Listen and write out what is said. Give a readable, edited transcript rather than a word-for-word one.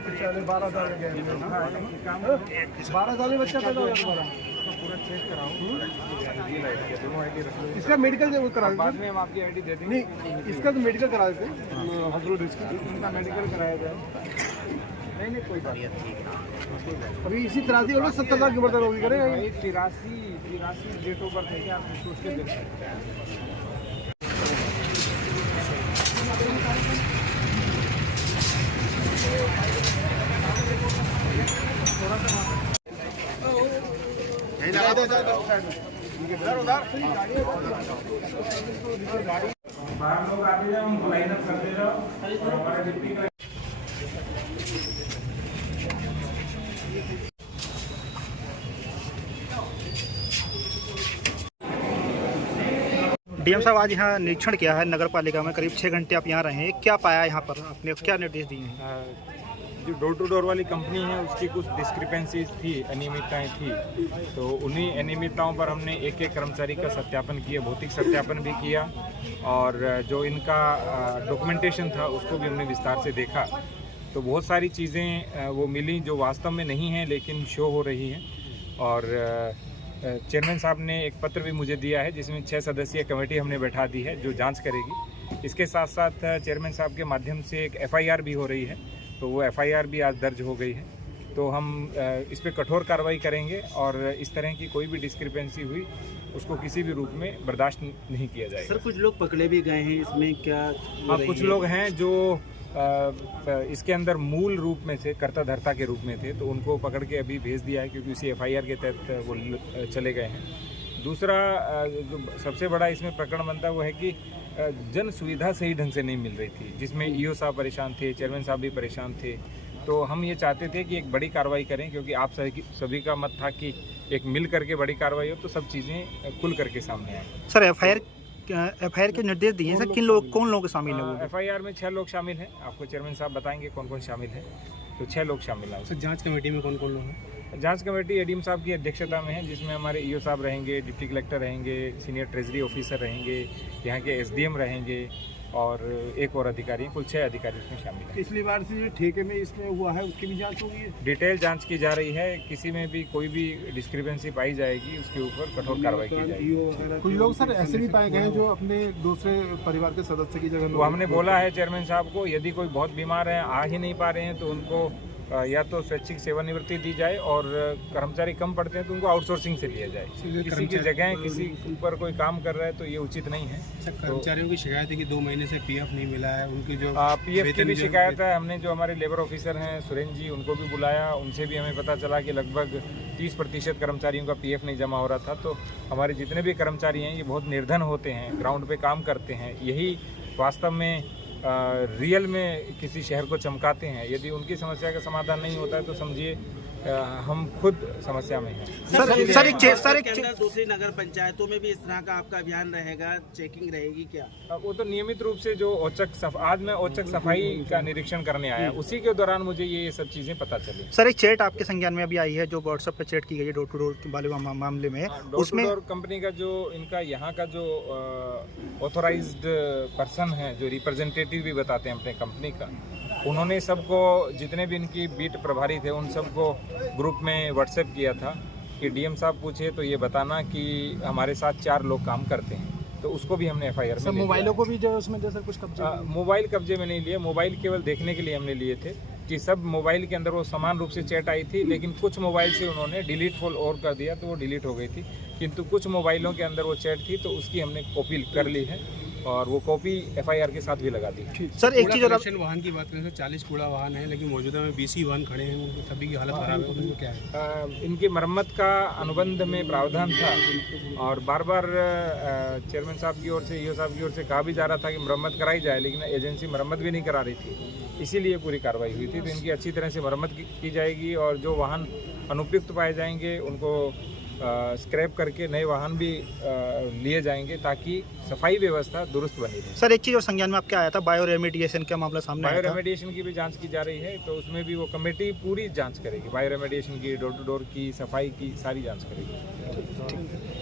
12 साल के 12 साल में बच्चा पैदा हुआ तुम्हारा? पूरा चेक कराऊं, ये आईडी है, दोनों आईडी रख लो। इसका मेडिकल करा बाद में हम आपकी आईडी दे देंगे। नहीं, इसका तो मेडिकल करा देते हॉस्पिटल इसका। इनका मेडिकल कराया जाए। नहीं कोई बात नहीं। अभी इसी तरह से 70 साल की उम्र तक होगी करेगा। 83 डेट ऑफ बर्थ है क्या? आप सोच के देख सकते हैं। बाहर लोग आते जाओ, उनको लाइन अप करते जाओ और हमारे डिप्टी का डीएम साहब आज यहाँ निरीक्षण किया है नगर पालिका में, करीब 6 घंटे आप यहाँ रहे हैं, क्या पाया यहाँ पर, आपने क्या निर्देश दिए हैं? जो डोर टू डोर वाली कंपनी है उसकी कुछ डिस्क्रिपेंसीज थी, अनियमितताएं थी, तो उन्हीं अनियमितताओं पर हमने एक एक कर्मचारी का सत्यापन किया, भौतिक सत्यापन भी किया और जो इनका डॉक्यूमेंटेशन था उसको भी हमने विस्तार से देखा। तो बहुत सारी चीज़ें वो मिली जो वास्तव में नहीं हैं लेकिन शो हो रही हैं। और चेयरमैन साहब ने एक पत्र भी मुझे दिया है जिसमें 6 सदस्यीय कमेटी हमने बैठा दी है जो जांच करेगी। इसके साथ साथ चेयरमैन साहब के माध्यम से एक FIR भी हो रही है, तो वो FIR भी आज दर्ज हो गई है। तो हम इस पर कठोर कार्रवाई करेंगे और इस तरह की कोई भी डिस्क्रिपेंसी हुई उसको किसी भी रूप में बर्दाश्त नहीं किया जाएगा। सर कुछ लोग पकड़े भी गए हैं इसमें, क्या? हाँ, कुछ लोग हैं जो इसके अंदर मूल रूप में थे, कर्ता धर्ता के रूप में थे, तो उनको पकड़ के अभी भेज दिया है क्योंकि इसी FIR के तहत वो चले गए हैं। दूसरा जो सबसे बड़ा इसमें प्रकरण बनता है वो है कि जन सुविधा सही ढंग से नहीं मिल रही थी, जिसमें EO साहब परेशान थे, चेयरमैन साहब भी परेशान थे। तो हम ये चाहते थे कि एक बड़ी कार्रवाई करें क्योंकि आप सभी का मत था कि एक मिल करके बड़ी कार्रवाई हो तो सब चीज़ें खुल करके सामने आए। सर FIR के निर्देश दिए हैं सर, कौन लोग शामिल हैं? FIR में 6 लोग शामिल हैं, आपको चेयरमैन साहब बताएंगे कौन कौन शामिल है। तो 6 लोग शामिल हैं। सर जांच कमेटी में कौन कौन लोग हैं? जांच कमेटी ADM साहब की अध्यक्षता में है, जिसमें हमारे EO साहब रहेंगे, डिप्टी कलेक्टर रहेंगे, सीनियर ट्रेजरी ऑफिसर रहेंगे, यहाँ के SDM रहेंगे और एक और अधिकारी, कुल 6 अधिकारी इसमें शामिल हैं। पिछली बार से जो ठेके में इसमें हुआ है उसकी भी जांच होगी? डिटेल जांच की जा रही है, किसी में भी कोई भी डिस्क्रिपेंसी पाई जाएगी उसके ऊपर कठोर कार्रवाई की जाएगी। कुछ लोग सर ऐसे भी पाए गए हैं जो अपने दूसरे परिवार के सदस्य की जगह। तो हमने बोला है चेयरमैन साहब को, यदि कोई बहुत बीमार है, आ ही नहीं पा रहे हैं, तो उनको या तो स्वैच्छिक सेवानिवृत्ति दी जाए और कर्मचारी कम पड़ते हैं तो उनको आउटसोर्सिंग से लिया जाए। किसी की जगह किसी ऊपर कोई काम कर रहा है तो ये उचित नहीं है। कर्मचारियों की शिकायत है कि 2 महीने से PF नहीं मिला है, उनकी जो PF की भी शिकायत है। हमने जो हमारे लेबर ऑफिसर हैं सुरेंद्र जी, उनको भी बुलाया, उनसे भी हमें पता चला कि लगभग 30% कर्मचारियों का PF नहीं जमा हो रहा था। तो हमारे जितने भी कर्मचारी हैं ये बहुत निर्धन होते हैं, ग्राउंड पे काम करते हैं, यही वास्तव में रियल में किसी शहर को चमकाते हैं। यदि उनकी समस्या का समाधान नहीं होता है तो समझिए हम खुद समस्या में हैं। सर दूसरी नगर पंचायतों में भी इस तरह का आपका अभियान रहेगा, चेकिंग रहेगी क्या? वो तो नियमित रूप से जो आज मैं औचक सफाई का निरीक्षण करने आया, उसी के दौरान मुझे ये सब चीज़ें पता चली। सर एक चैट आपके संज्ञान में अभी आई है जो WhatsApp पे चैट की गई है डोर टू डोर वाले मामले में, उसमें कंपनी का जो इनका यहाँ का जो ऑथोराइज्ड पर्सन है, जो रिप्रेजेंटेटिव भी बताते हैं अपने कंपनी का, उन्होंने सबको, जितने भी इनकी बीट प्रभारी थे, उन सबको ग्रुप में WhatsApp किया था कि DM साहब पूछे तो ये बताना कि हमारे साथ 4 लोग काम करते हैं। तो उसको भी हमने FIR में मोबाइलों को भी जो उसमें जैसे कुछ कब्जे मोबाइल कब्जे में नहीं लिए, मोबाइल केवल देखने के लिए हमने लिए थे कि सब मोबाइल के अंदर वो समान रूप से चैट आई थी, लेकिन कुछ मोबाइल से उन्होंने डिलीट फॉल और कर दिया तो वो डिलीट हो गई थी, किंतु कुछ मोबाइलों के अंदर वो चैट थी तो उसकी हमने कॉपी कर ली है और वो कॉपी FIR के साथ भी लगा दी। सर एक चीज़ और वाहन की बात करें तो 40 कूड़ा वाहन है, लेकिन मौजूदा में 20 वाहन खड़े हैं, उनकी सभी की हालत खराब है, उनको क्या है? इनकी मरम्मत का अनुबंध में प्रावधान था और बार बार चेयरमैन साहब की ओर से, EO साहब की ओर से कहा भी जा रहा था कि मरम्मत कराई जाए, लेकिन एजेंसी मरम्मत भी नहीं करा रही थी, इसीलिए पूरी कार्रवाई हुई थी। तो इनकी अच्छी तरह से मरम्मत की जाएगी और जो वाहन अनुपयुक्त पाए जाएंगे उनको स्क्रैप करके नए वाहन भी लिए जाएंगे ताकि सफाई व्यवस्था दुरुस्त बनी रहे। सर एक चीज़ और संज्ञान में आपके आया था, बायो रेमेडिएशन का मामला सामने आया था। बायो रेमेडिएशन की भी जांच की जा रही है, तो उसमें भी वो कमेटी पूरी जांच करेगी, बायो रेमेडिएशन की, डोर टू डोर की, सफाई की, सारी जांच करेगी।